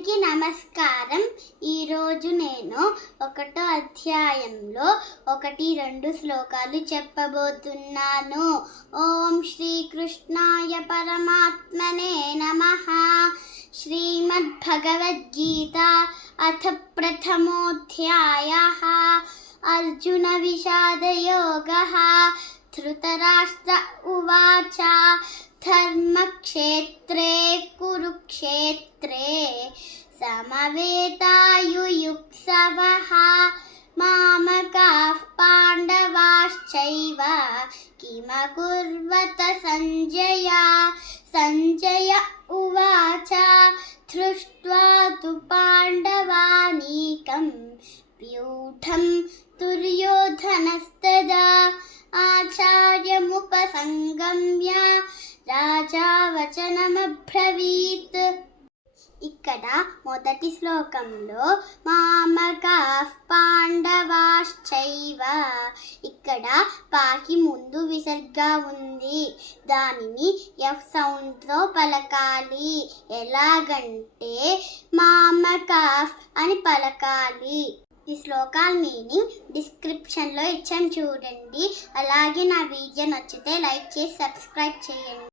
అందరికీ నమస్కారం. ఈరోజు నేను 1వ అధ్యాయంలో 1-2 శ్లోకాలు చెప్పబోతున్నాను. ఓం శ్రీకృష్ణాయ పరమాత్మనే నమః. శ్రీమద్భగవద్గీత అథ ప్రథమోऽధ్యాయః. అర్జున విషాదయోగః. ధృతరాష్ట్ర ఉవాచ ధర్మక్షేత్రే కురుక్షేత్రే సమవేతాయుయుత్సవః మామకాః పాండవాశ్చైవ కిమకుర్వత సంజయ. సంజయ ఉవాచ దృష్ట్వా తు పాండవానీకం వ్యూఢం దుర్యోధనస్తదా ఆచార్యముపసంగమ్య రాజా వచనమబ్రవీత్. ఇక్కడ మొదటి శ్లోకంలో మామకాః పాండవాశ్చైవ, ఇక్కడ పాకి ముందు విసర్గా ఉంది. దానిని ఎఫ్ సౌండ్తో పలకాలి. ఎలాగంటే మామకాః అని పలకాలి. ఈ శ్లోకాల మీనింగ్ డిస్క్రిప్షన్లో ఇచ్చాను చూడండి. అలాగే నా వీడియో నచ్చితే లైక్ చేసి సబ్స్క్రైబ్ చేయండి.